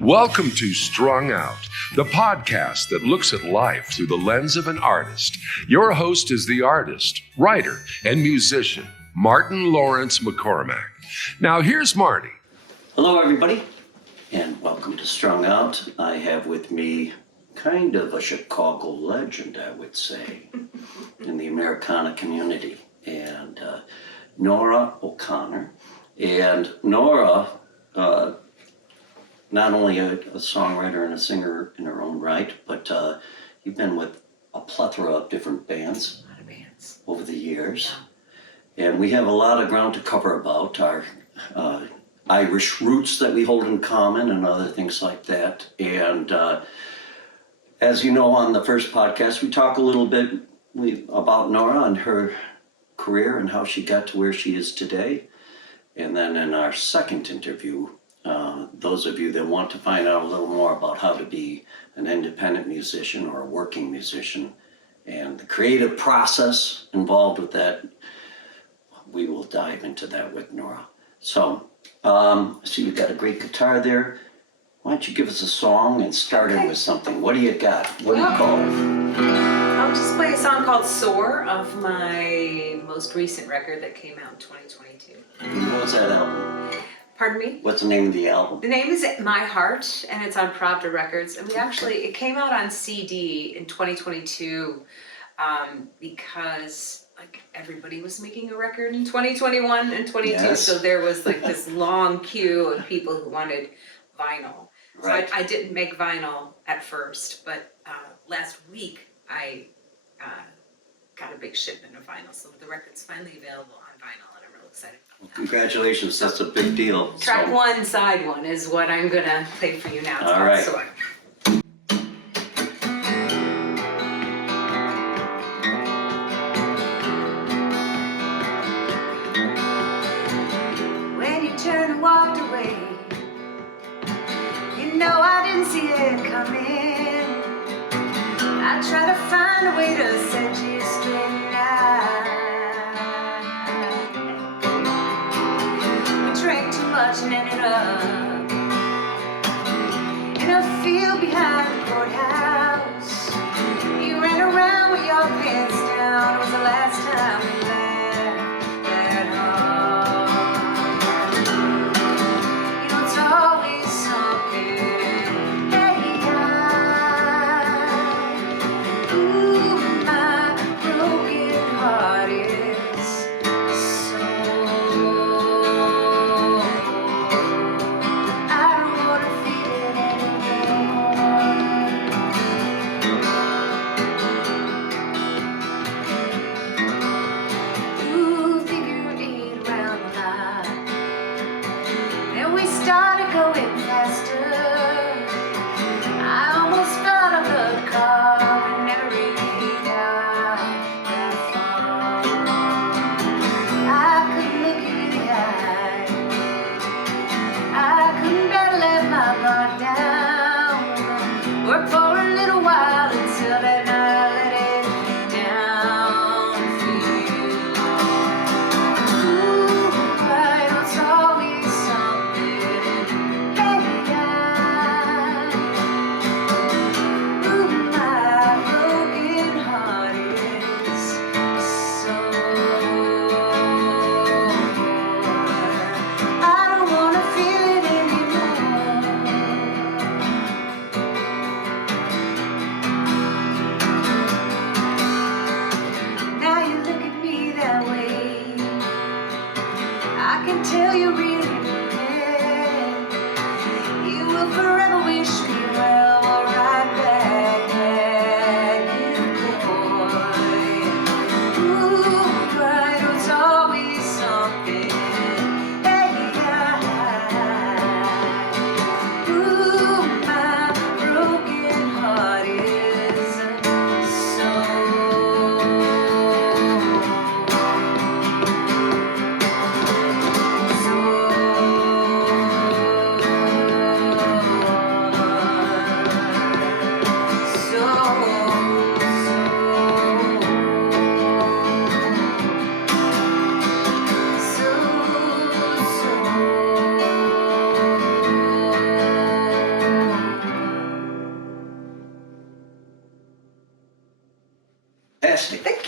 Welcome to Strung Out, the podcast that looks at life through the lens of an artist. Your host is the artist, writer, and musician, Martin Lawrence McCormack. Now here's Marty. Hello, everybody, and welcome to Strung Out. I have with me kind of a Chicago legend, I would say, in the Americana community, and Nora O'Connor. And Nora, not only a songwriter and a singer in her own right, but you've been with a plethora of different bands, over the years. And we have a lot of ground to cover about our Irish roots that we hold in common and other things like that. And as you know, on the first podcast, we talk a little bit about Nora and her career and how she got to where she is today. And then in our second interview, those of you that want to find out a little more about how to be an independent musician or a working musician and the creative process involved with that, we will dive into that with Nora. So, I see you've got a great guitar there. Why don't you give us a song and start it with something? What do you got? What do you call it? I'll just play a song called Soar off my most recent record that came out in 2022. What's that album? Pardon me? What's the name of the album? The name is My Heart, and it's on Pravda Records. And it came out on CD in 2022 because everybody was making a record in 2021 and 22. Yes. So there was this long queue of people who wanted vinyl. Right. So I didn't make vinyl at first, but last week I got a big shipment of vinyl. So the record's finally available on vinyl, and I'm real excited. Well, congratulations, that's a big deal. Track one, side one is what I'm gonna play for you now. It's All called right. Soar. When you turned and walked away, you know I didn't see it coming. I tried to find a way to set you straight now. Drank too much and ended up in a field behind the courthouse. You ran around with your pants down. It was the last time we laughed that hard. You know it's always something. Hey, ooh, my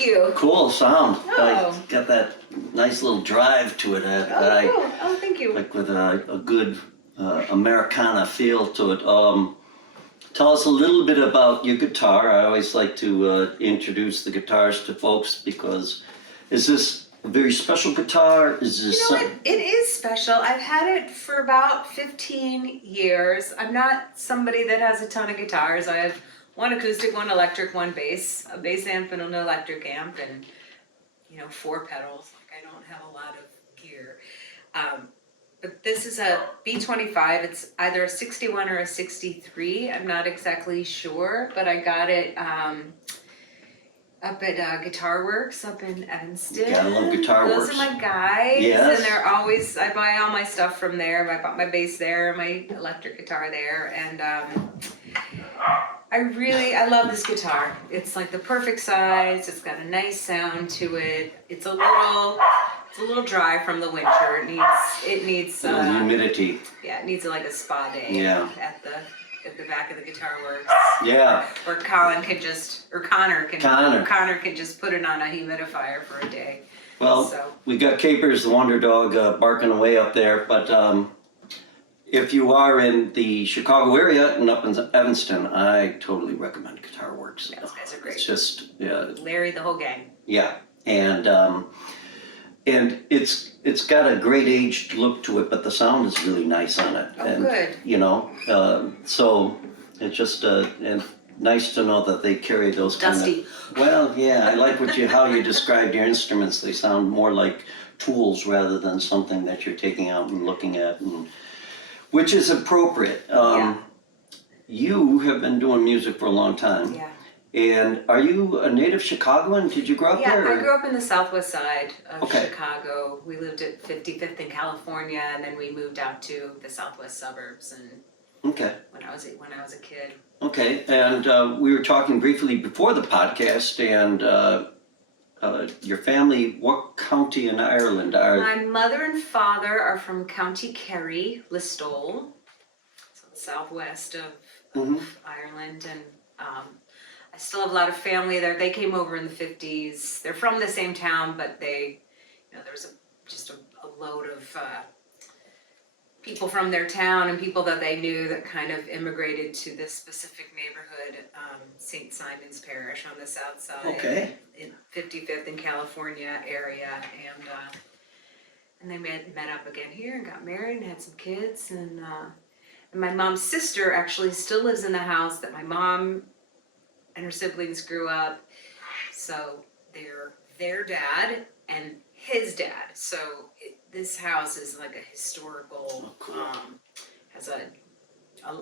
you. Cool sound. Oh. Got that nice little drive to it. Cool. Oh, thank you. Like with a good Americana feel to it. Tell us a little bit about your guitar. I always like to introduce the guitars to folks because is this a very special guitar? Is this You know what? It is special. I've had it for about 15 years. I'm not somebody that has a ton of guitars. I have one acoustic, one electric, one bass, a bass amp and an electric amp, and 4 pedals. Like, I don't have a lot of gear. But this is a B25. It's either a 61 or a 63. I'm not exactly sure, but I got it up at Guitar Works up in Evanston. Yeah, I love Guitar Works. Those are my guys. Yes. And they're always, I buy all my stuff from there. I bought my bass there, my electric guitar there, and I love this guitar. It's like the perfect size. It's got a nice sound to it. It's a little dry from the winter. It needs humidity. Yeah, it needs like a spa day. Yeah. At the back of the Guitar Works. Yeah. Where Connor can just put it on a humidifier for a day. Well, we got Capers the Wonder Dog barking away up there, but if you are in the Chicago area and up in Evanston, I totally recommend Guitar Works. Yeah, those guys are great. It's just, yeah. Larry, the whole gang. Yeah, and it's got a great aged look to it, but the sound is really nice on it. Oh, and, good. So it's just and nice to know that they carry those Dusty. Well, yeah, I like how you described your instruments. They sound more like tools rather than something that you're taking out and looking at, which is appropriate. You have been doing music for a long time. Yeah. And are you a native Chicagoan? Did you grow up there? Yeah, I grew up in the southwest side of Okay. Chicago. We lived at 55th in California, and then we moved out to the southwest suburbs. And Okay. when I was a kid. Okay, and we were talking briefly before the podcast, and your family, what county in Ireland are? My mother and father are from County Kerry, Listowel, so the southwest of Ireland, and I still have a lot of family there. They came over in the 50s. They're from the same town, but there was just a load of people from their town and people that they knew that kind of immigrated to this specific neighborhood, St. Simon's Parish on the south side. Okay. In 55th in California area, and they met up again here and got married and had some kids, and my mom's sister actually still lives in the house that my mom and her siblings grew up, so they're their dad and his dad, so this house is like a historical, has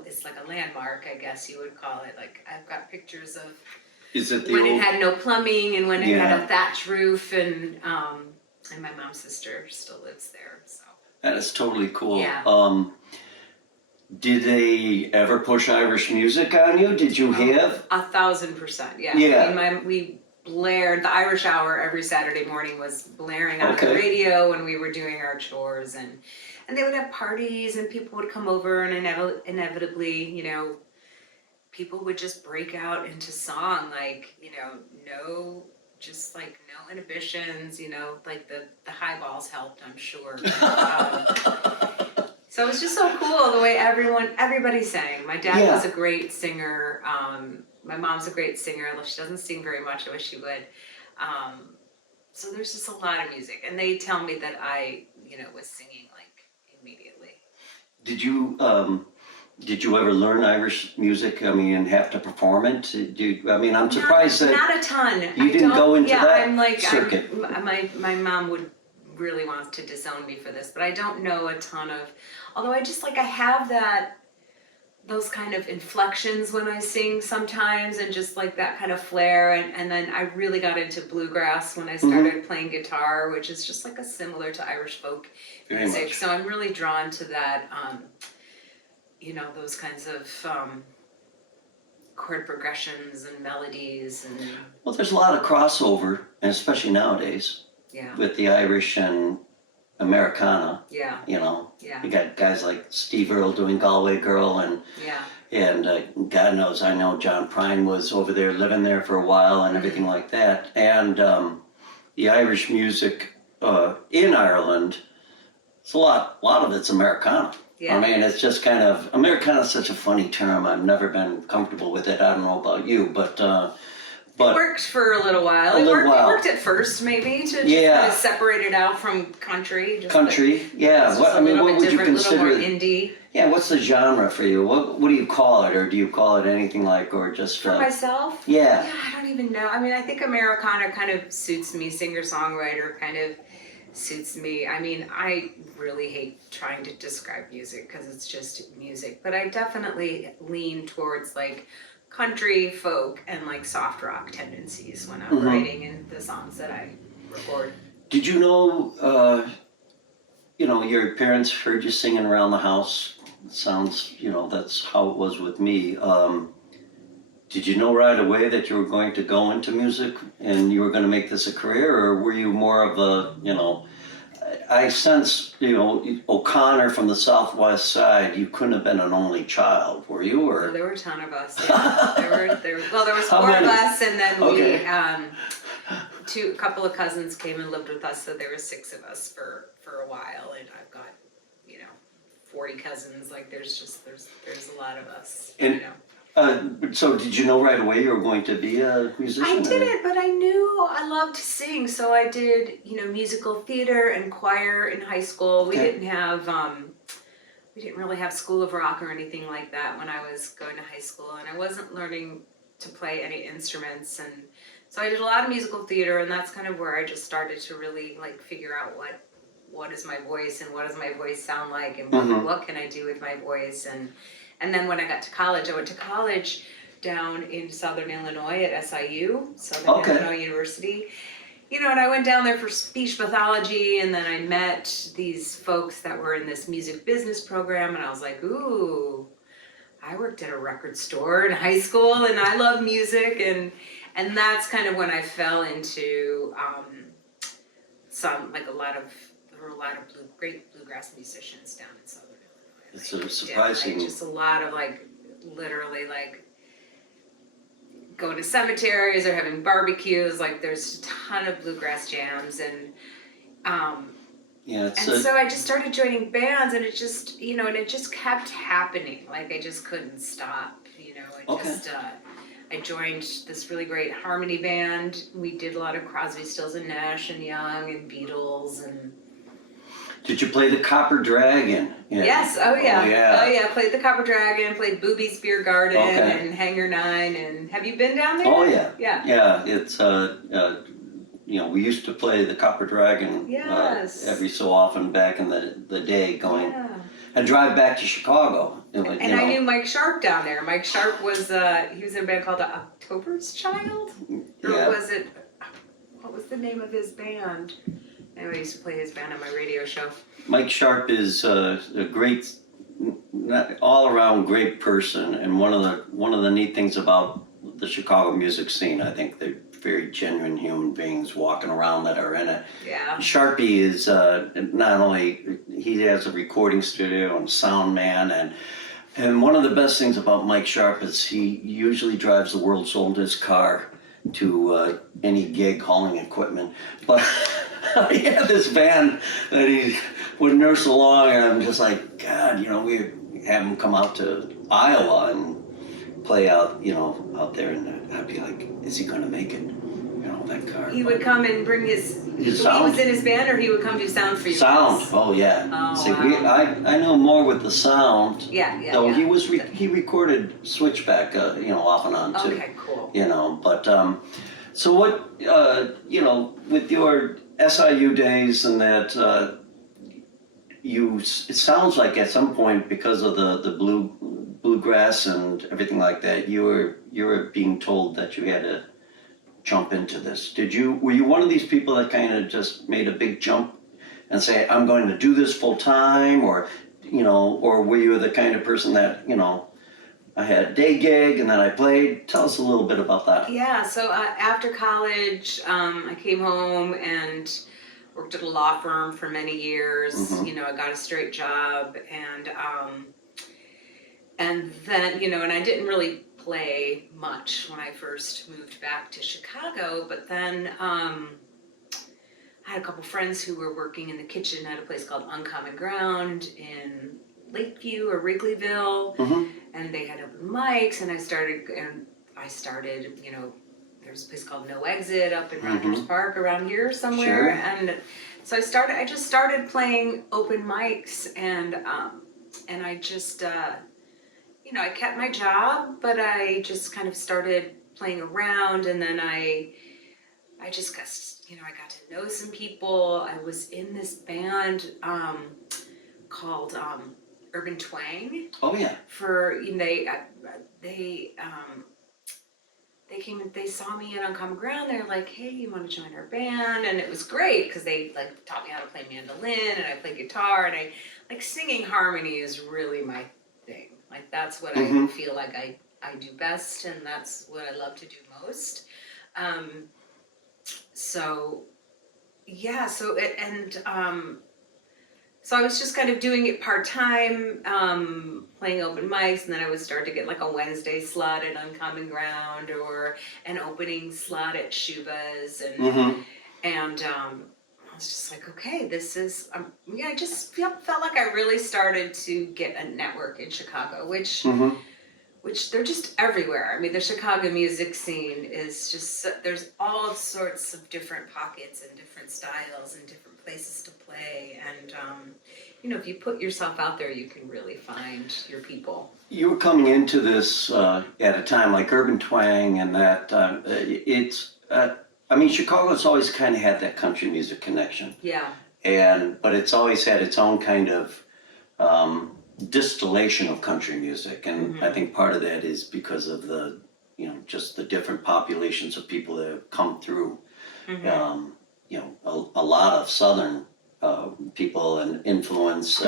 it's like a landmark, I guess you would call it. Like, I've got pictures of Is it when it had no plumbing and when it had a thatch roof, and my mom's sister still lives there, so. That is totally cool. Yeah. Did they ever push Irish music on you? Did you have? 1,000%, yeah. Yeah. I mean, we blared, the Irish Hour every Saturday morning was blaring on the radio when we were doing our chores, and they would have parties and people would come over, and inevitably, people would just break out into song, like, no inhibitions, like the highballs helped, I'm sure. So it was just so cool the way everybody sang. My dad was a great singer. My mom's a great singer, although she doesn't sing very much. I wish she would. So there's just a lot of music, and they tell me that I, was singing like immediately. Did you ever learn Irish music? I mean, and have to perform it? I'm surprised that not a ton. You didn't go into that circuit. My mom would really want to disown me for this, but I don't know a ton of. Although I have those kind of inflections when I sing sometimes, and just like that kind of flair, and then I really got into bluegrass when I started playing guitar, which is just like similar to Irish folk music. So I'm really drawn to that, those kinds of chord progressions and melodies. And well, there's a lot of crossover, and especially nowadays, with the Irish and Americana. Yeah. You got guys like Steve Earle doing Galway Girl, and And God knows, I know John Prine was over there living there for a while and everything like that. And the Irish music in Ireland, it's a lot of it's Americana. Yeah. I mean, it's just kind of, Americana is such a funny term. I've never been comfortable with it. I don't know about you, but It worked for a little while. It worked at first, maybe, to just kind of separate it out from country. Yeah. What would you consider? A little more indie. Yeah, what's the genre for you? What do you call it, or do you call it anything like, or just for myself? Yeah. Yeah, I don't even know. I mean, I think Americana kind of suits me. Singer-songwriter kind of suits me. I mean, I really hate trying to describe music because it's just music, but I definitely lean towards like country, folk, and like soft rock tendencies when I'm writing in the songs that I record. Did you know, your parents heard you singing around the house? It sounds, that's how it was with me. Did you know right away that you were going to go into music and you were going to make this a career, or were you more of a, I sense, O'Connor from the Southwest side, you couldn't have been an only child, were you? Or? No, there were a ton of us. Yeah. there was 4 of us, and then a couple of cousins came and lived with us, so there were 6 of us for a while, and I've got, 40 cousins. Like there's a lot of us. And, so did you know right away you were going to be a musician? I didn't, but I knew I loved to sing, so I did, musical theater and choir in high school. We didn't have, we didn't really have School of Rock or anything like that when I was going to high school, and I wasn't learning to play any instruments, and so I did a lot of musical theater, and that's kind of where I just started to really like figure out what is my voice and what does my voice sound like, and what can I do with my voice. And then when I got to college, I went to college down in Southern Illinois at SIU, Southern Illinois University. And I went down there for speech pathology, and then I met these folks that were in this music business program, and I was like, ooh, I worked at a record store in high school, and I love music, and that's kind of when I fell into there were a lot of great bluegrass musicians down in Southern Illinois. It's a surprising. Just a lot of literally going to cemeteries or having barbecues. Like there's a ton of bluegrass jams, and so I just started joining bands, and it just it just kept happening. Like I just couldn't stop. I joined this really great harmony band. We did a lot of Crosby, Stills and Nash and Young and Beatles and. Did you play the Copper Dragon? Yeah. Yes. Oh yeah. Played the Copper Dragon. Played Booby's Beer Garden and Hangar 9. And have you been down there? Oh yeah. Yeah. Yeah. It's we used to play the Copper Dragon every so often back in the day, going and drive back to Chicago. I knew Mike Sharp down there. Mike Sharp was he was in a band called October's Child. Or was it? What was the name of his band? Anyway, I used to play his band on my radio show. Mike Sharp is a great, all-around great person, and one of the neat things about the Chicago music scene, I think they're very genuine human beings walking around that are in it. Yeah. Sharpie is not only, he has a recording studio and sound man, and one of the best things about Mike Sharp is he usually drives the world's oldest car to any gig hauling equipment, but he had this van that he would nurse along, and I'm just like, God, we have him come out to Iowa and play out there, and I'd be like, is he gonna make it? That car. He would come and bring his sound. He was in his band, or he would come do sound for you. Sound. Oh yeah. Oh, wow. I know more with the sound. Yeah. Though he recorded Switchback, off and on too. Okay, cool. But so what with your SIU days and that it sounds like at some point, because of the bluegrass and everything like that, you were being told that you had to jump into this. Were you one of these people that kind of just made a big jump and say, I'm going to do this full time, or were you the kind of person that, I had a day gig and then I played? Tell us a little bit about that. Yeah, so after college, I came home and worked at a law firm for many years. I got a straight job, and and then, you know, and I didn't really play much when I first moved back to Chicago, but then I had a couple friends who were working in the kitchen at a place called Uncommon Ground in Lakeview or Wrigleyville, and they had open mics, and I started, you know, there's a place called No Exit up in Rogers Park around here somewhere, and so I just started playing open mics, and I just, you know, I kept my job, but I just kind of started playing around, and then I just got, you know, I got to know some people. I was in this band called Urban Twang. Oh yeah. For, you know, they came and they saw me at Uncommon Ground. They're like, hey, you want to join our band? And it was great because they like taught me how to play mandolin, and I play guitar, and I like singing harmony is really my thing. Like that's what I feel like I do best, and that's what I love to do most. So yeah, so I was just kind of doing it part-time, playing open mics, and then I would start to get like a Wednesday slot at Uncommon Ground or an opening slot at Shuba's, and I was just like, okay, this is, yeah, I just felt like I really started to get a network in Chicago, which they're just everywhere. I mean, the Chicago music scene is just, there's all sorts of different pockets and different styles and different places to play. And, you know, if you put yourself out there, you can really find your people. You were coming into this at a time like Urban Twang and that, I mean, Chicago's always kind of had that country music connection. Yeah. But it's always had its own kind of distillation of country music, and I think part of that is because of the, you know, just the different populations of people that have come through. You know, a lot of Southern people and influence,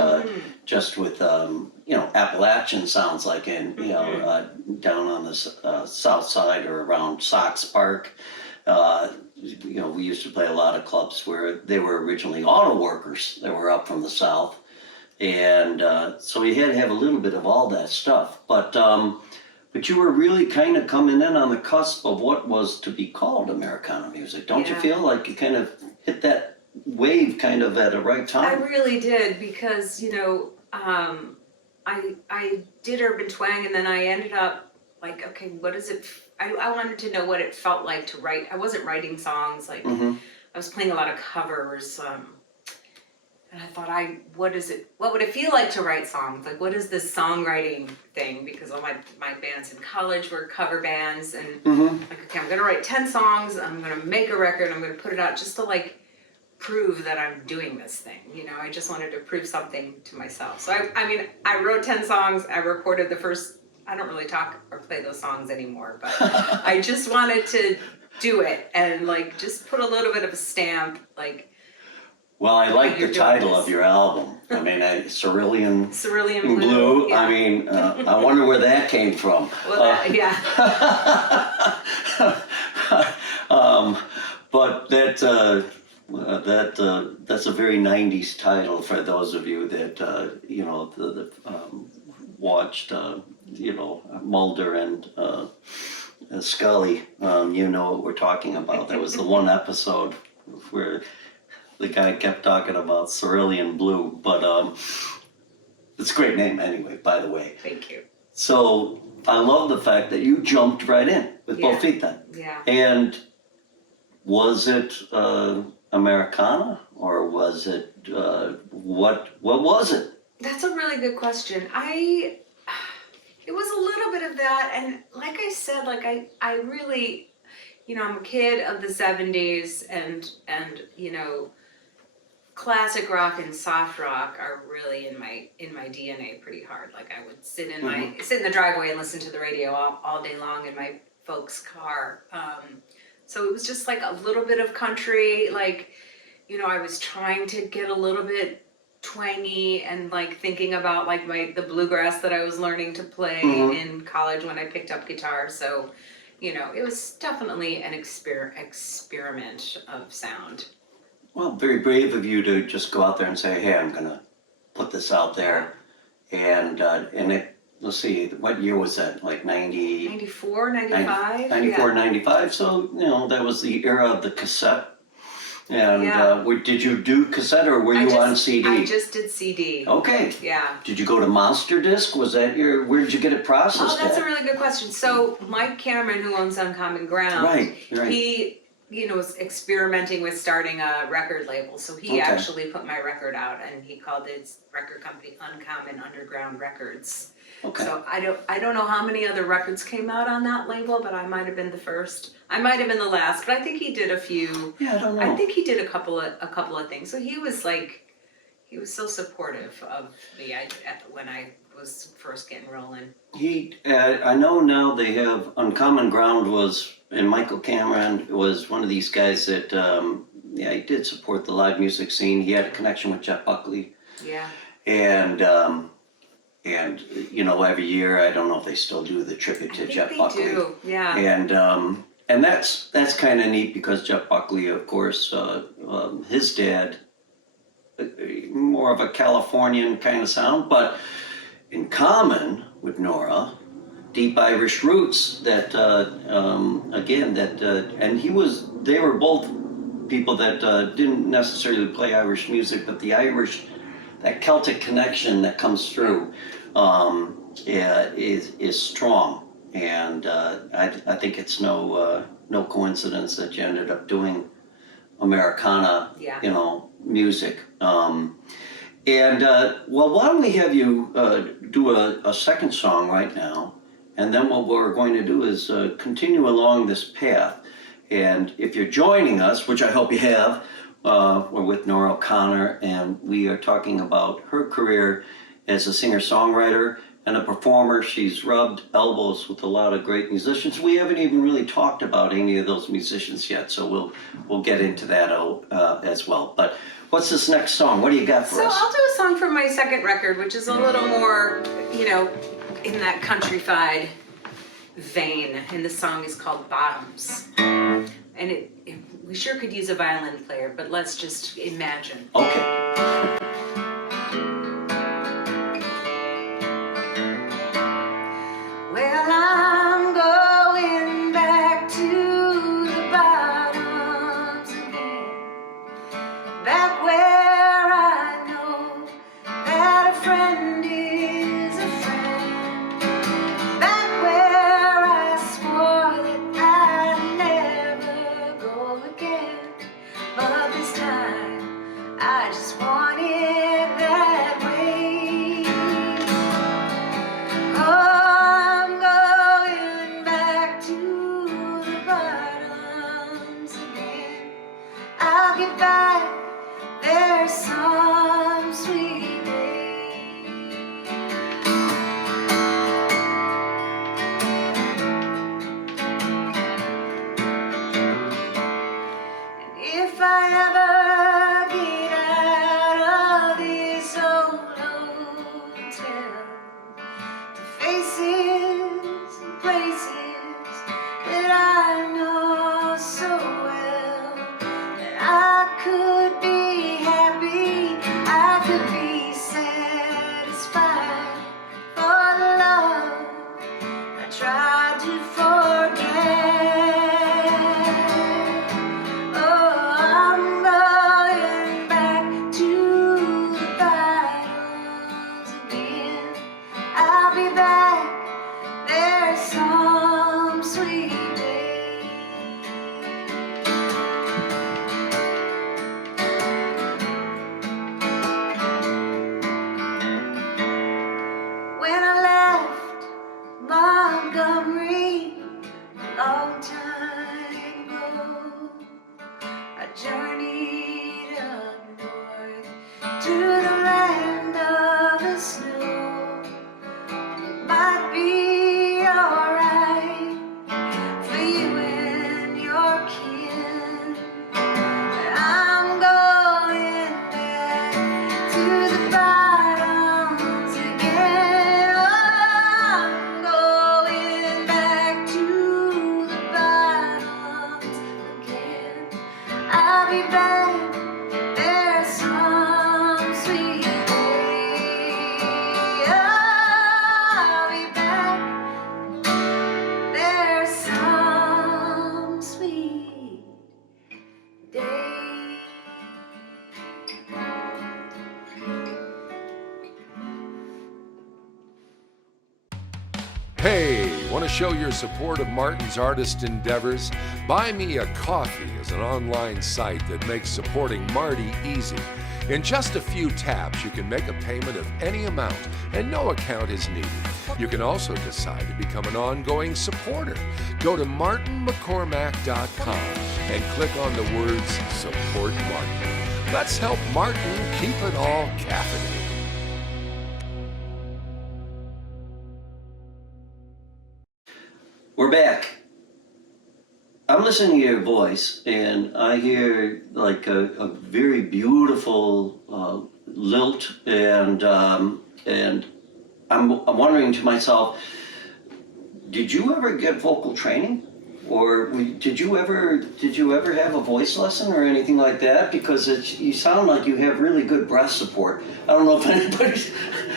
just with you know, Appalachian sounds like in, you know, down on the south side or around Sox Park. You know, we used to play a lot of clubs where they were originally auto workers that were up from the south. And so we had to have a little bit of all that stuff. But you were really kind of coming in on the cusp of what was to be called Americana music. Don't you feel like you kind of hit that wave kind of at the right time? I really did, because, you know, I did Urban Twang, and then I ended up like, okay, what is it? I wanted to know what it felt like to write. I wasn't writing songs, like I was playing a lot of covers, and I thought, what would it feel like to write songs? Like, what is this songwriting thing? Because all my bands in college were cover bands, and like, okay, I'm gonna write 10 songs, I'm gonna make a record, I'm gonna put it out just to like prove that I'm doing this thing. You know, I just wanted to prove something to myself. So I mean, I wrote 10 songs, I recorded the first, I don't really talk or play those songs anymore, but I just wanted to do it and like just put a little bit of a stamp, like. Well, I like the title of your album. I mean, Cerulean Blue. Yeah. I mean, I wonder where that came from. Well, But that's a very 90s title for those of you that you know, watched you know, Mulder and Scully. You know what we're talking about. There was the one episode where the guy kept talking about Cerulean Blue, but it's a great name anyway, by the way. Thank you. So I love the fact that you jumped right in with both feet then. Yeah. And was it Americana, or was it, what was it? That's a really good question. It was a little bit of that, and like I said, like I really, you know, I'm a kid of the 70s, and you know, classic rock and soft rock are really in my DNA pretty hard. Like I would sit in the driveway and listen to the radio all day long in my folks' car. So it was just like a little bit of country, like, you know, I was trying to get a little bit twangy and like thinking about like the bluegrass that I was learning to play in college when I picked up guitar. So, you know, it was definitely an experiment of sound. Well, very brave of you to just go out there and say, hey, I'm gonna put this out there, and let's see, what year was that? Like 90, 94, 95? 94, Yeah. 95. So, that was the era of the cassette. And Yeah. did you do cassette or were you on CD? I just did CD. Okay. Yeah. Did you go to Monster Disc? Was that where did you get it processed Oh, that's at? a really good question. So Mike Cameron, who owns Uncommon Ground, Right. he, was experimenting with starting a record label. So he Okay. actually put my record out, and he called his record company Uncommon Underground Records. Okay. So I don't know how many other records came out on that label, but I might have been the first. I might have been the last, but I think he did a few. Yeah, I don't know. I think he did a couple of things. So he was so supportive of me when I was first getting rolling. I know now they have Uncommon Ground and Michael Cameron was one of these guys that, he did support the live music scene. He had a connection with Jeff Buckley. Yeah. And every year, I don't know if they still do the tribute to Jeff Buckley. They do, yeah. And that's kind of neat because Jeff Buckley, of course, his dad, more of a Californian kind of sound, but in common with Nora, deep Irish roots that, and they were both people that didn't necessarily play Irish music, but the Irish, that Celtic connection that comes through is strong. And I think it's no coincidence that you ended up doing Americana, music. Why don't we have you do a second song right now, and then what we're going to do is continue along this path. And if you're joining us, which I hope you have, we're with Nora O'Connor, and we are talking about her career as a singer-songwriter and a performer. She's rubbed elbows with a lot of great musicians. We haven't even really talked about any of those musicians yet, so we'll get into that as well. But what's this next song? What do you got for us? So I'll do a song from my second record, which is a little more, in that countrified vein. And the song is called Bottoms. And we sure could use a violin player, but let's just imagine. Okay. Well, I'm going back to the bottoms again, back where I know that a friend is a friend, back where I swore that I'd never go again, but this time I just want it that way. I'm going back to the bottoms again. I'll get back there some sweet day. And if I ever get out of this old hotel, to faces and places that I know so well, that I could be happy, I could be satisfied for the love I tried to forget. Oh, I'm going back to the bottoms again. I'll be back there some Hey, want to show your support of Martin's artist endeavors? Buy Me a Coffee is an online site that makes supporting Marty easy. In just a few taps, you can make a payment of any amount, and no account is needed. You can also decide to become an ongoing supporter. Go to martinmccormack.com and click on the words Support Martin. Let's help Martin keep it all caffeinated. We're back. I'm listening to your voice, and I hear like a very beautiful lilt, and I'm wondering to myself, did you ever get vocal training, or did you ever have a voice lesson or anything like that? Because you sound like you have really good breath support. I don't know if anybody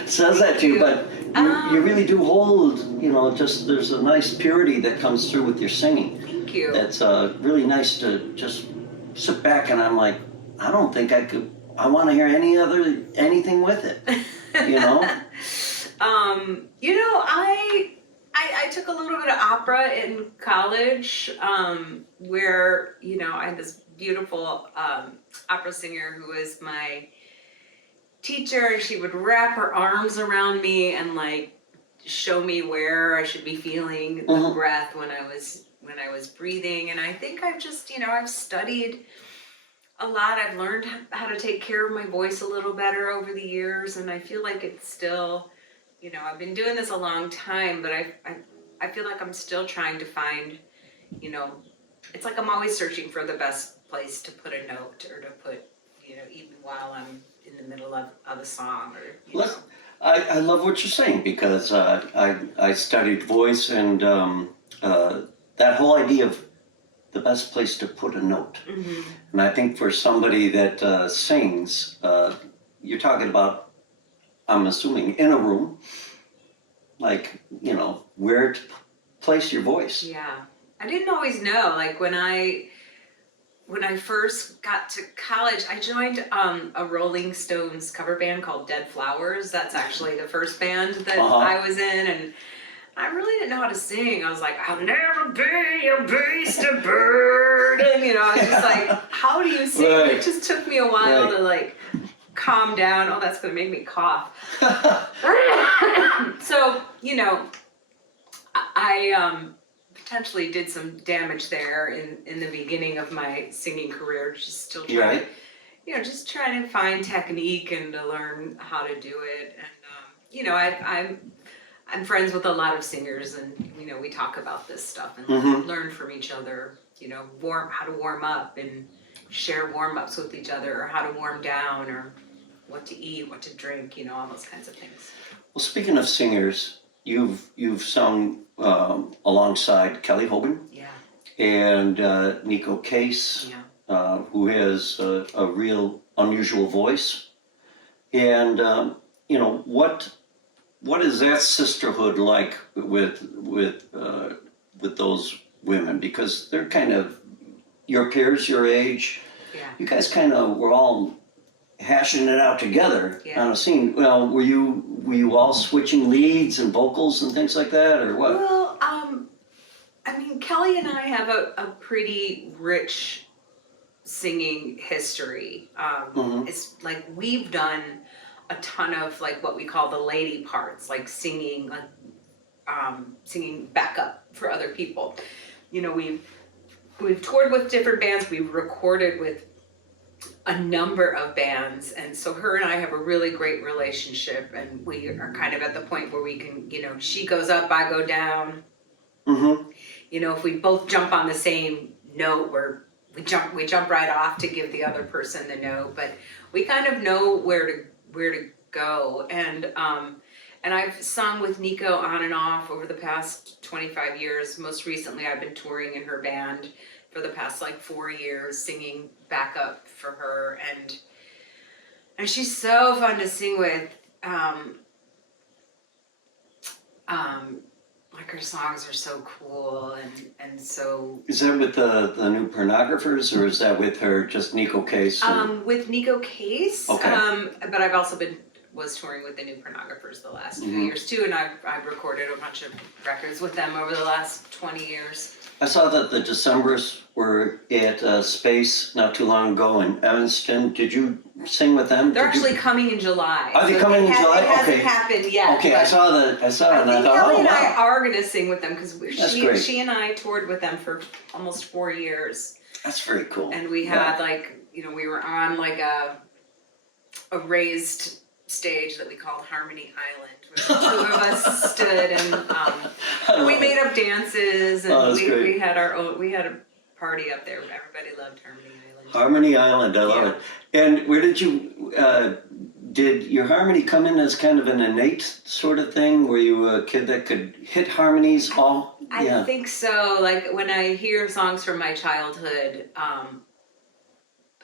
says that to you, but you really do hold, just there's a nice purity that comes through with your singing. Thank you. It's really nice to just sit back, and I'm like, I don't think I could, I want to hear anything with it, I took a little bit of opera in college, where, I had this beautiful opera singer who was my teacher, and she would wrap her arms around me and like show me where I should be feeling the breath when I was breathing. And I think I've just, I've studied a lot. I've learned how to take care of my voice a little better over the years, and I feel like it's still, I've been doing this a long time, but I feel like I'm still trying to find, it's like I'm always searching for the best place to put a note, or to put, even while I'm in the middle of a song, or I love what you're saying, because I studied voice, and that whole idea of the best place to put a note. And I think for somebody that sings, you're talking about, I'm assuming, in a room, like, where to place your voice. Yeah, I didn't always know. Like when I first got to college, I joined a Rolling Stones cover band called Dead Flowers. That's actually the first band that I was in, and I really didn't know how to sing. I was like, I'll never be a beast of burden. I was just like, how do you sing? Right. It just took me a while to like calm down. Oh, that's gonna make me cough. So, I potentially did some damage there in the beginning of my singing career. Just still trying, just trying to find technique and to learn how to do it. And I'm friends with a lot of singers, and we talk about this stuff and learn from each other. How to warm up and share warm-ups with each other, or how to warm down, or what to eat, what to drink, all those kinds of things. Well, speaking of singers, you've sung alongside Kelly Hogan, and Nico Case, who has a real unusual voice. And what is that sisterhood like with those women? Because they're kind of your peers, your age. Yeah. You guys kind of were all hashing it out together on a scene. Well, were you all switching leads and vocals and things like that, or what? Well, Kelly and I have a pretty rich singing history. It's like we've done a ton of like what we call the lady parts, like singing, singing backup for other people. We've toured with different bands. We've recorded with a number of bands, and so her and I have a really great relationship, and we are kind of at the point where we can, she goes up, I go down. If we both jump on the same note, we jump right off to give the other person the note, but we kind of know where to go. And I've sung with Nico on and off over the past 25 years. Most recently, I've been touring in her band for the past like 4 years, singing backup for her, and she's so fun to sing with. Like her songs are so cool, and so. Is that with the new Pornographers, or is that with her just Nico Case? With Nico Case. Okay. But I've also been was touring with the New Pornographers the last Mm-hmm. few years too, and I've recorded a bunch of records with them over the last 20 years. I saw that the Decembers were at Space not too long ago in Evanston. Did you sing with them? They're Did you- actually coming in July. Are they so coming in July? It hasn't Okay. happened yet. Okay, I but saw it. I And I think thought, Kelly oh and I wow, are gonna sing with them because That's great. she and I toured with them for almost 4 years, that's very cool. and we had we were on like a raised stage that we called Harmony Island, where the two of us stood and we made up dances, and Oh, that's great. we had a party up there. Everybody loved Harmony Island. Harmony Island, I love it. And where did you, did your harmony come in as kind of an innate sort of thing? Were you a kid that could hit harmonies all? I think so. Like when I hear songs from my childhood,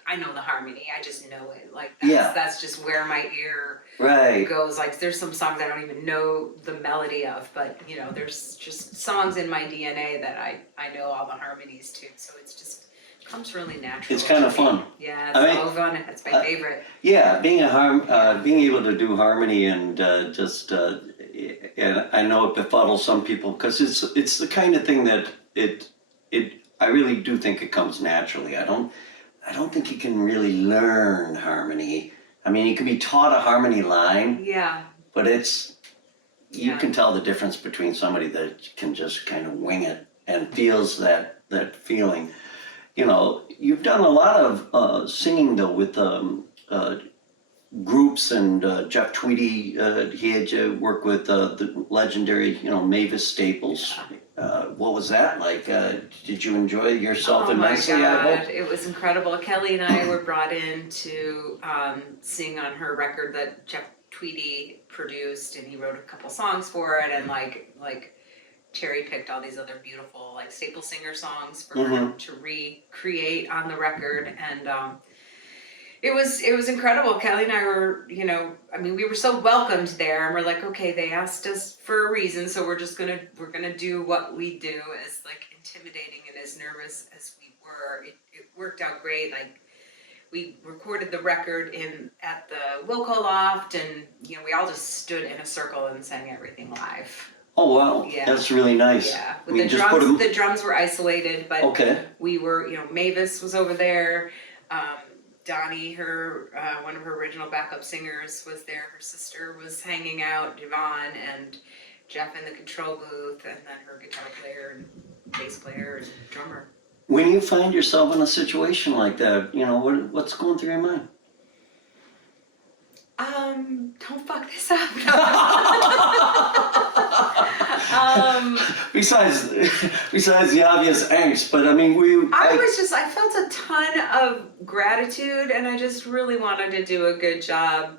I know the harmony. I just know it. Like that's just where my ear Right. goes. Like there's some songs I don't even know the melody of, but there's just songs in my DNA that I know all the harmonies to. So it's just comes really natural. It's kind of to me. fun. Yeah, it's so fun. It's my favorite. Yeah, being able to do harmony and and I know it befuddles some people because it's the kind of thing that I really do think it comes naturally. I don't think you can really learn harmony. I mean, you can be taught a harmony line, Yeah. but you can tell the difference between somebody that can just kind of wing it and feels that feeling. You've done a lot of singing though with groups, and Jeff Tweedy, he had you work with the legendary, Mavis Staples. What was that like? Did you enjoy yourself immensely? Oh my I God, hope? it was incredible. Kelly and I were brought in to sing on her record that Jeff Tweedy produced, and he wrote a couple songs for it, and like cherry picked all these other beautiful like staple singer songs for her to recreate on the record, and it was incredible. Kelly and I were, we were so welcomed there, and we're like, okay, they asked us for a reason, so we're gonna do what we do, as like intimidating and as nervous as we were. It worked out great. Like we recorded the record at the Wilco Loft, and we all just stood in a circle and sang everything live. Oh wow, Yeah. That's really nice. Yeah, We with the just put 'em- drums, the drums were isolated, but Okay. we were, Mavis was over there. Donnie, one of her original backup singers, was there. Her sister was hanging out, Yvonne, and Jeff in the control booth, and then her guitar player and bass player and drummer. When you find yourself in a situation like that, what's going through your mind? Don't fuck this up. Besides the obvious angst, but I mean, I felt a ton of gratitude, and I just really wanted to do a good job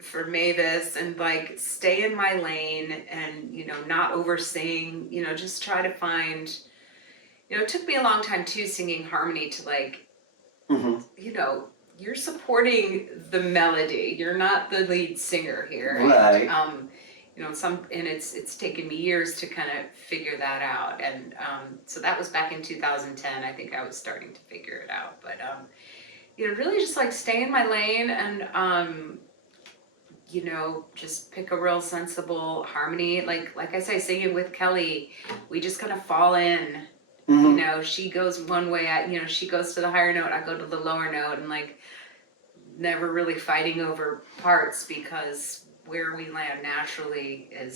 for Mavis and like stay in my lane and, not oversing, just try to find, it took me a long time too singing harmony to like, you're supporting the melody. You're not the lead singer here. Right. And, it's taken me years to kind of figure that out. And so that was back in 2010. I think I was starting to figure it out. But, really just like stay in my lane and, just pick a real sensible harmony. Like I say, singing with Kelly, we just kind of fall in. She goes one way, she goes to the higher note, I go to the lower note, and like never really fighting over parts because where we land naturally it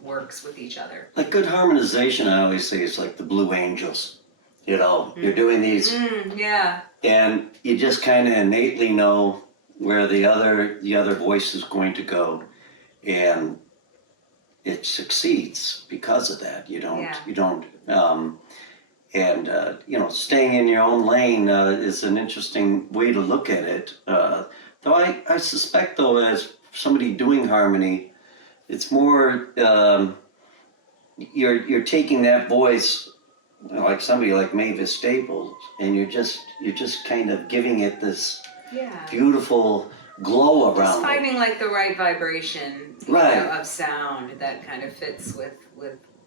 works with each other. Like good harmonization, I always say, is like the Blue Angels. You're doing these, Yeah. and you just kind of innately know where the other voice is going to go, and it succeeds because of that. Staying in your own lane is an interesting way to look at it. Though I suspect, though, as somebody doing harmony, it's more you're taking that voice, like somebody like Mavis Staples, and you're just kind of giving it this beautiful glow around. Just finding like the right vibration, of sound that kind of fits with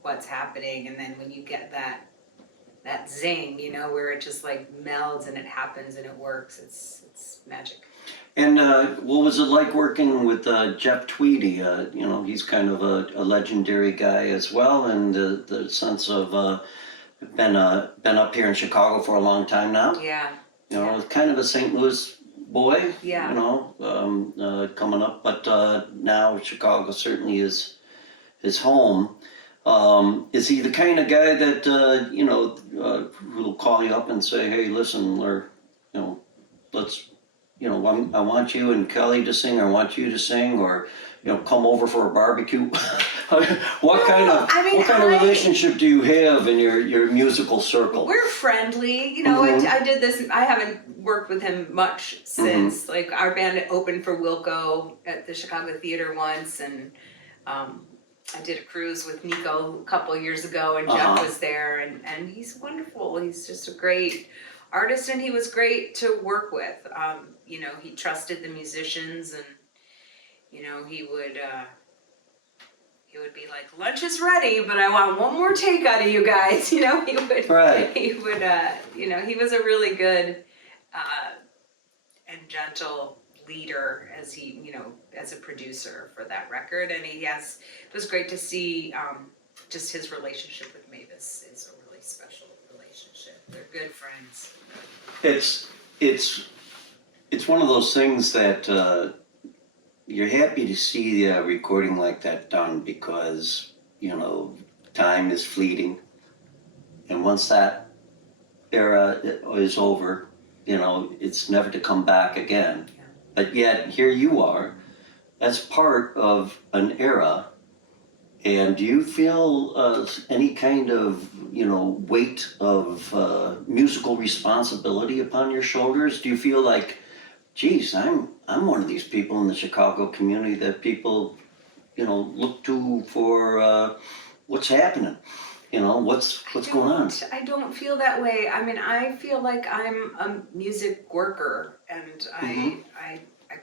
what's happening, and then when you get that zing, where it just like melds and it happens and it works, it's magic. And what was it like working with Jeff Tweedy? You know, he's kind of a legendary guy as well, and the sense of been up here in Chicago for a long time now. Yeah. You know, kind of a St. Louis boy. Yeah. You know, coming up, but now Chicago certainly is his home. Is he the kind of guy that you know who'll call you up and say, "Hey, listen, or you know, let's." You know, I want you and Kelly to sing, or I want you to sing, or, you know, come over for a barbecue. What kind of relationship do you have in your musical circle? We're friendly, you know. I did this. I haven't worked with him much since. Like our band opened for Wilco at the Chicago Theater once, and I did a cruise with Nico a couple years ago, and Jeff was there, and he's wonderful. He's just a great artist, and he was great to work with. You know, he trusted the musicians, and you know, he would be like, "Lunch is ready, but I want one more take out of you guys." You know, he would. Right. He would. You know, he was a really good and gentle leader as he, you know, as a producer for that record, and it was great to see just his relationship with Mavis is a really special relationship. They're good friends. It's one of those things that you're happy to see a recording like that done, because, you know, time is fleeting, and once that era is over, you know, it's never to come back again. Yeah. But yet here you are as part of an era. And do you feel any kind of, you know, weight of musical responsibility upon your shoulders? Do you feel like, geez, I'm one of these people in the Chicago community that people, you know, look to for what's happening, you know, what's going on? I don't feel that way. I mean, I feel like I'm a music worker, and I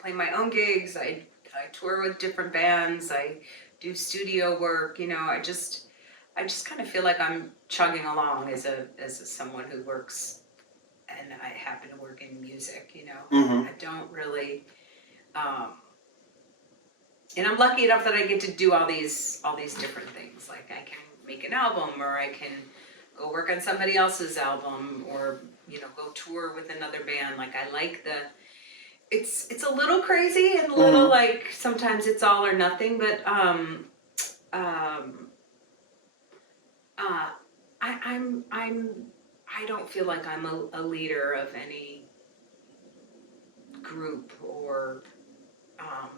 play my own gigs. I tour with different bands. I do studio work. You know, I just kind of feel like I'm chugging along as someone who works. And I happen to work in music, you know. I don't really, and I'm lucky enough that I get to do all these different things. Like I can make an album, or I can go work on somebody else's album, or, you know, go tour with another band. Like I like it's a little crazy and a little like sometimes it's all or nothing, but I don't feel like I'm a leader of any group, or I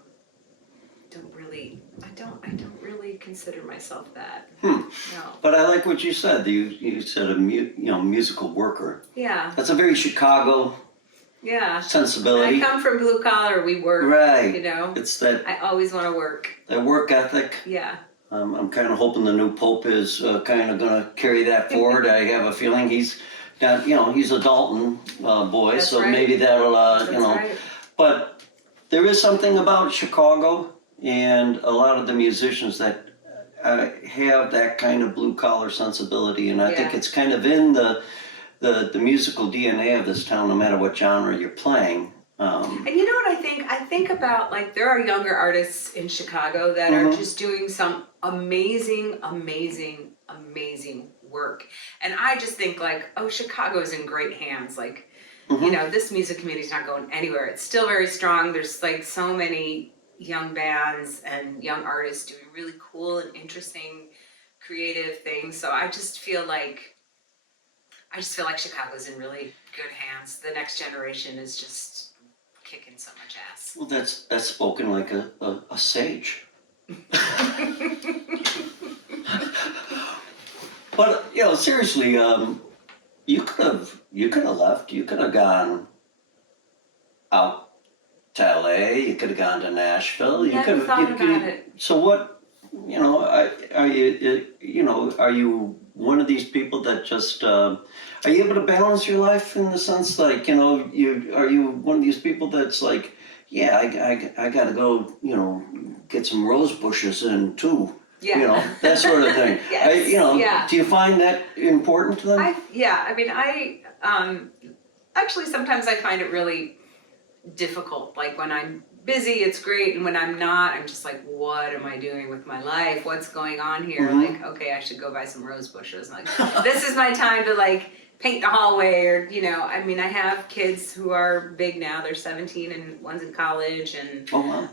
don't really consider myself that. No. But I like what you said. You said musical worker. Yeah. That's a very Chicago sensibility. When I come from blue collar, we work. Right. You know. It's that. I always want to work. That work ethic. Yeah. I'm kind of hoping the new pope is kind of going to carry that forward. I have a feeling he's got, you know, he's a Dalton boy, That's so right. maybe that'll, you know. Right. But there is something about Chicago and a lot of the musicians that have that kind of blue collar sensibility, and I think it's kind of in the musical DNA of this town, no matter what genre you're playing. And you know what I think? I think about, like, there are younger artists in Chicago that are just doing some amazing work. And I just think, like, oh, Chicago is in great hands. Like, you know, this music community is not going anywhere. It's still very strong. There's, like, so many young bands and young artists doing really cool and interesting, creative things. So I just feel like Chicago's in really good hands. The next generation is just kicking so much ass. Well, that's spoken like a sage. But, you know, seriously, you could have left. You could have gone out to LA. You could have gone to Nashville. Never thought about it. So what? You know, are you? You know, are you one of these people that just? Are you able to balance your life in the sense, like, you know, are you one of these people that's like, yeah, I got to go, you know, get some rose bushes in too. Yeah. You know, that sort of thing. Yes. You know, Yeah. do you find that important to them? I mean, actually sometimes I find it really difficult. Like when I'm busy, it's great, and when I'm not, I'm just like, what am I doing with my life? What's going on here? Like, okay, I should go buy some rose bushes. Like, this is my time to like paint the hallway, or I mean, I have kids who are big now. They're 17 and one's in college, and Oh wow.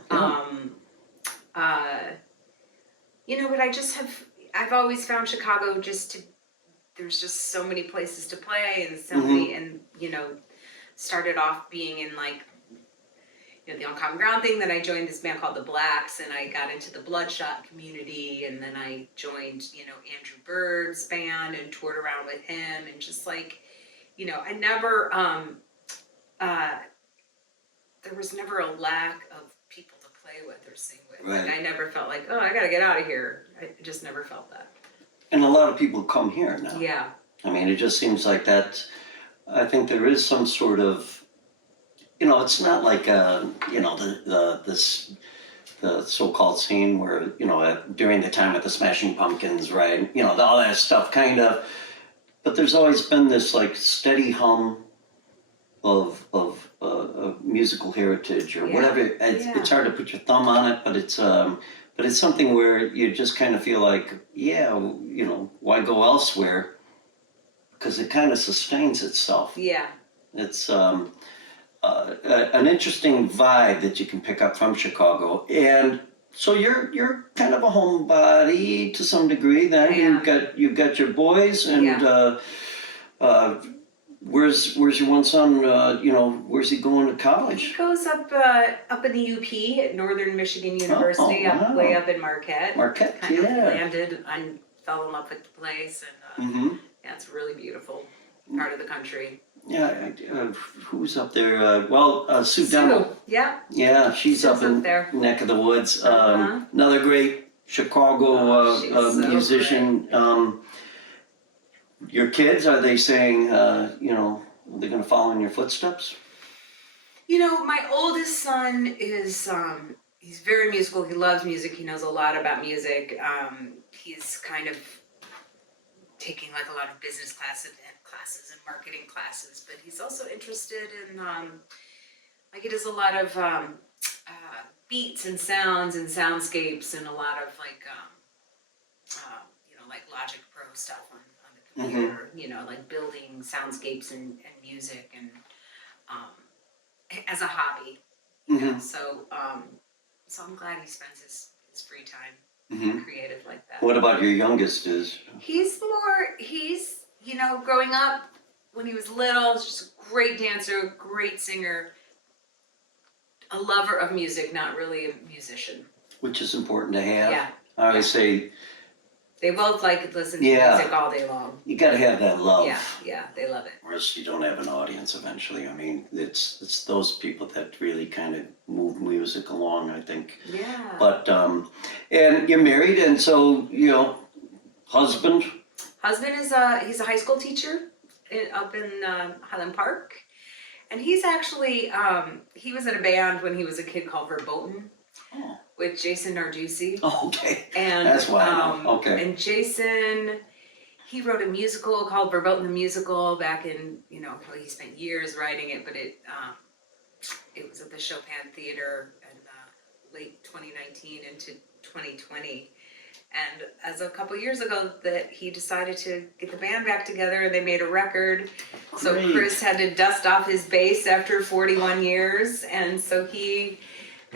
Yeah. but I've always found Chicago there's just so many places to play, and so many, and started off being in like the Uncommon Ground thing. Then I joined this band called the Blacks, and I got into the Bloodshot community, and then I joined Andrew Bird's band and toured around with him, and just like I never there was never a lack of people to play with or sing with. Right. Like I never felt like, oh, I gotta get out of here. I just never felt that. And a lot of people come here now. Yeah. I mean, it just seems like that. I think there is some sort of, it's not like the so-called scene where during the time of the Smashing Pumpkins, right? All that stuff kind of. But there's always been this like steady hum of musical heritage or whatever. It's hard to put your thumb on it, but it's something where you just kind of feel like, why go elsewhere? Because it kind of sustains itself. Yeah. It's an interesting vibe that you can pick up from Chicago, and so you're kind of a homebody to some degree. Then you've got your boys, and where's your one son? Where's he going to college? He goes up in the UP at Northern Michigan University, way up in Marquette. Marquette, kind of landed and fell in love with the place, and it's a really beautiful part of the country. Yeah, who's up there? Sue Sue, Demo. yeah. Yeah, she's Sue's up in there. neck of the woods. Another great Chicago so musician. Your kids, are they saying, are they going to follow in your footsteps? My oldest son is, he's very musical. He loves music. He knows a lot about music. He's kind of taking like a lot of business classes and marketing classes, but he's also interested in, he does a lot of beats and sounds and soundscapes, and a lot of like Logic Pro stuff on the computer, like building soundscapes and music, and as a hobby. So I'm glad he spends his free time being creative like that. What about your youngest? He's growing up when he was little, just a great dancer, great singer, a lover of music, not really a musician. Which is important to have. Yeah. I always say, they both listen to music all day long. you got to have that love. Yeah, they love it. Or else you don't have an audience eventually. I mean, it's those people that really kind of move music along, I think. Yeah. But, and you're married, and so, husband? Husband is he's a high school teacher up in Highland Park. And he's actually, he was in a band when he was a kid called Verboten with Jason Narducci. Oh, okay. And that's why I know. Okay. And Jason, he wrote a musical called Verboten the Musical back in, he spent years writing it, but it was at the Chopin Theater in late 2019 into 2020. And as a couple years ago, that he decided to get the band back together, and they made a record. Great. So Chris had to dust off his bass after 41 years, and so they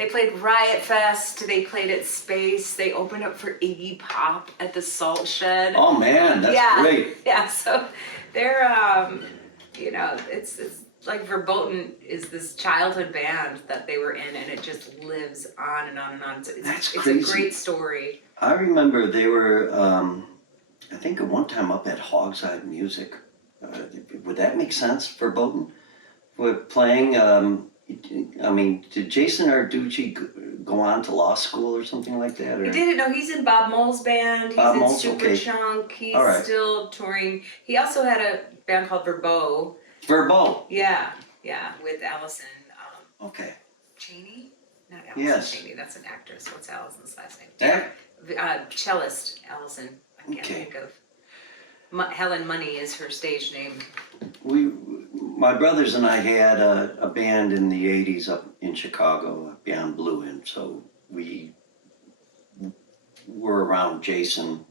played Riot Fest, they played at Space, they opened up for Iggy Pop at the Salt Shed. Oh man, that's great. Yeah, so they're, it's like Verboten is this childhood band that they were in, and it just lives on and on and on. It's a great story. I remember they were, I think at one time up at Hogside Music. Would that make sense, Verboten? We're playing, did Jason Narducci go on to law school or something like that? Or? He didn't know. He's in Bob Mole's band. He's in Superchunk. He's still touring. He also had a band called Verbo. Verbo? Yeah, with Allison. Okay. Cheney? Not Allison Cheney, that's an actress. What's Allison's last name? Cellist Allison. I can't think of. Helen Money is her stage name. my brothers and I had a band in the 80s up in Chicago, Beyond Blue, and so we were around Jason,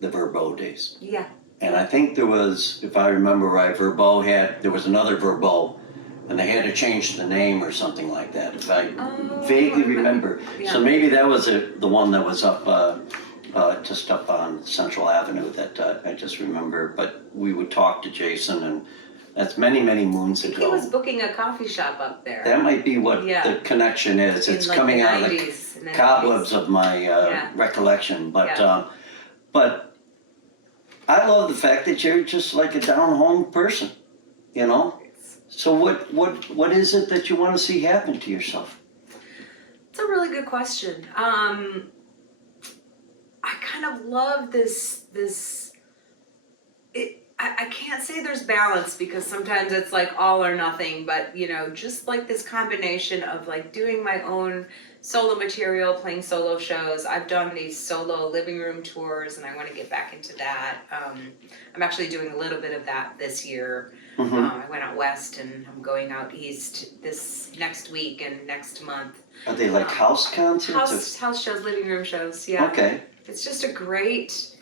the Verbo days. Yeah. And I think there was, if I remember right, there was another Verbo, and they had to change the name or something like that, if I vaguely remember. Yeah. So maybe that was the one that was up, just up on Central Avenue that I just remember. But we would talk to Jason, and that's many, many moons I think ago. he was booking a coffee shop up there. That might be what Yeah. the connection is. In, It's like, coming the out of 90s, in the the cobwebs 90s. of my Yeah. recollection. But Yeah. but I love the fact that you're just like a down-home person, you know? So what is it that you want to see happen to yourself? It's a really good question. I kind of love this. I can't say there's balance because sometimes it's like all or nothing, but you know, just like this combination of like doing my own solo material, playing solo shows. I've done these solo living room tours and I want to get back into that. I'm actually doing a little bit of that this year. I went out west and I'm going out east this next week and next month. Are they like house concerts? House shows, living room shows, yeah. Okay. It's just a great...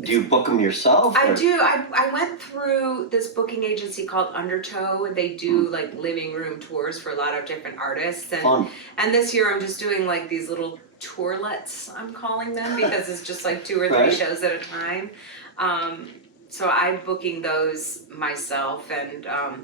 Do you book them yourself? I or- do. I went through this booking agency called Undertow, and they do like living room tours for a lot of different artists. And Fun. and this year I'm just doing like these little tourlets, I'm calling them, because it's just like 2 or 3 Right. shows at a time. So I'm booking those myself, and you know,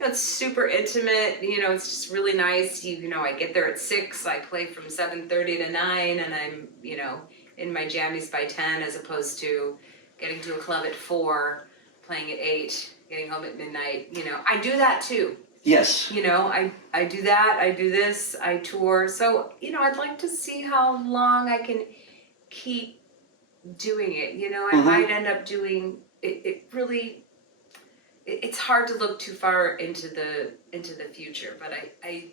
it's super intimate. You know, it's just really nice. You know, I get there at 6. I play from 7:30 to 9, and I'm, you know, in my jammies by 10, as opposed to getting to a club at 4, playing at 8, getting home at midnight. You know, I do that too. Yes. You know, I do that, I do this, I tour. So, you know, I'd like to see how long I can keep doing it. You know, I might end up doing it. It's hard to look too far into the future, but I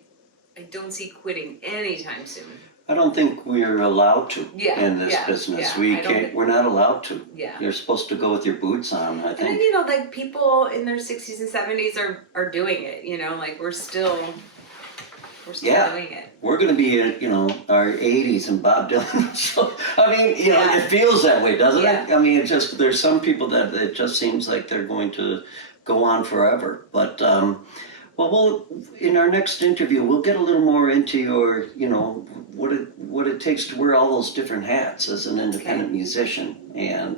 don't see quitting anytime soon. I don't think we're allowed to in this Yeah, business. yeah, We I don't can't. think- We're not allowed to. Yeah. You're supposed to go with your boots on, I And then, think. you know, like people in their 60s and 70s are doing it, you know, like we're still Yeah. doing it. We're going to be in, you know, our 80s and Bob Dylan. So, I mean, you know, Yeah. it feels that way, doesn't Yeah. it? I mean, there's some people that it just seems like they're going to go on forever. But, well, in our next interview, we'll get a little more into your, you know, what it takes to wear all those different hats as an independent musician. And,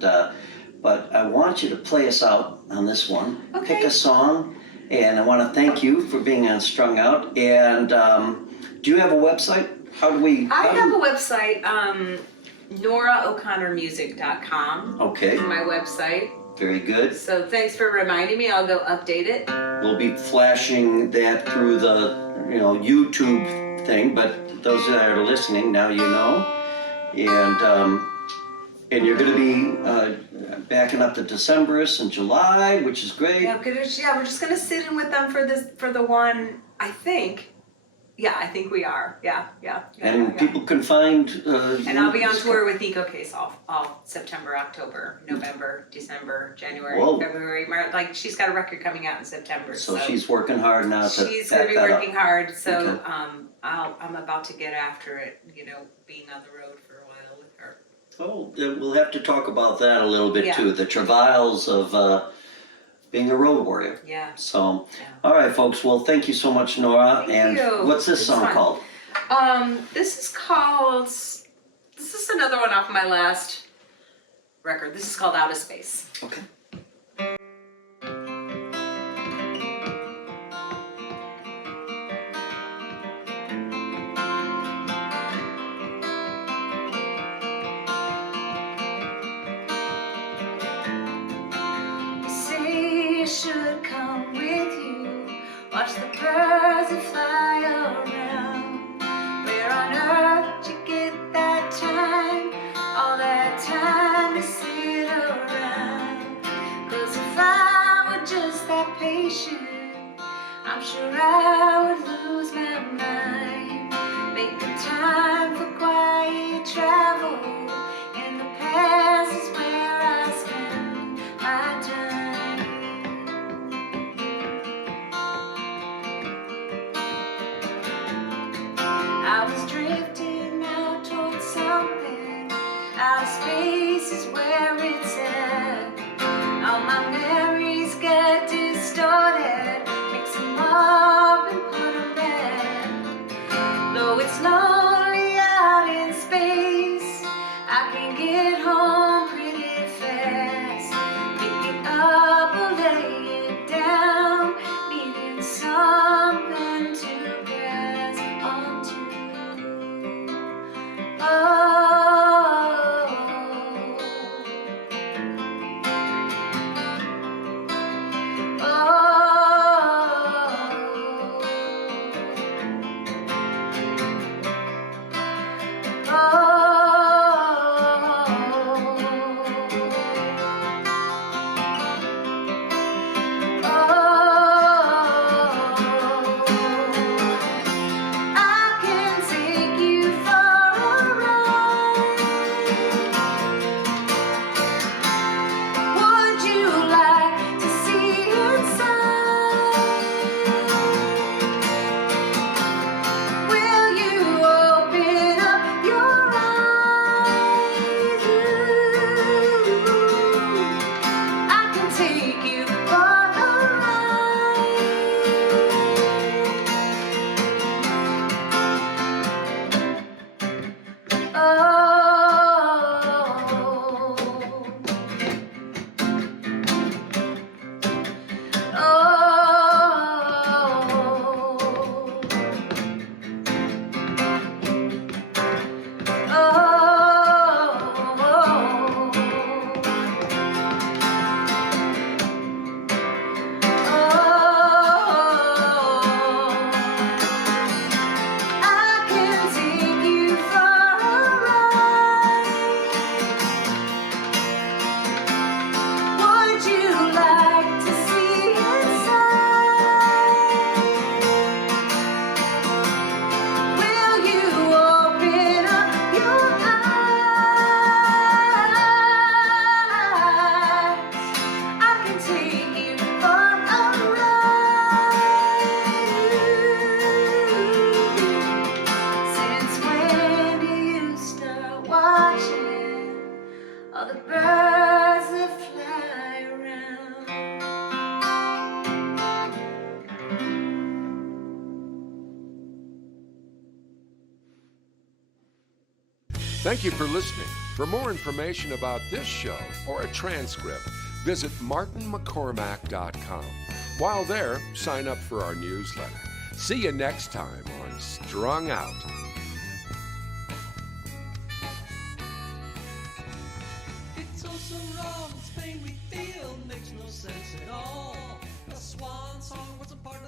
but I want you to play us out on this one. Okay. Pick a song. And I want to thank you for being on Strung Out. And do you have a website? How do we? I have a website, NORAO'ConnorMusic.com. Okay, My website. very good. So thanks for reminding me. I'll go update it. We'll be flashing that through the, you know, YouTube thing. But those that are listening, now you know. And you're going to be backing up the Decemberists in July, which is great. Yeah, we're just gonna sit in with them for the one. I think. Yeah, I think we are. Yeah. And people can find. And I'll be on tour with Eco Case all September, October, November, December, January, Whoa. February, March. Like she's got a record coming out in September. So she's working hard now to she's back gonna be that working up. hard. So Okay. I'm about to get after it. You know, being on the road for a while with her. Oh, we'll have to talk about that a little bit Yeah. too. The travails of being a road warrior. Yeah. So, Yeah. all right, folks. Well, thank you so much, Nora. Thank and you. what's this It's song fun. called? This is another one off my last record. This is called Out of Space. Okay. You say I should come with you, watch the birds that fly around. Where on earth did you get that time, all that time to sit around? 'Cause if I were just that patient, I'm sure I would lose my mind. Making time for quiet travel, in the past is where I spend my time. Thank you for listening. For more information about this show or a transcript, visit martinmccormack.com. While there, sign up for our newsletter. See you next time on Strung Out. It's all so wrong, this pain we feel makes no sense at all. A swan song was a part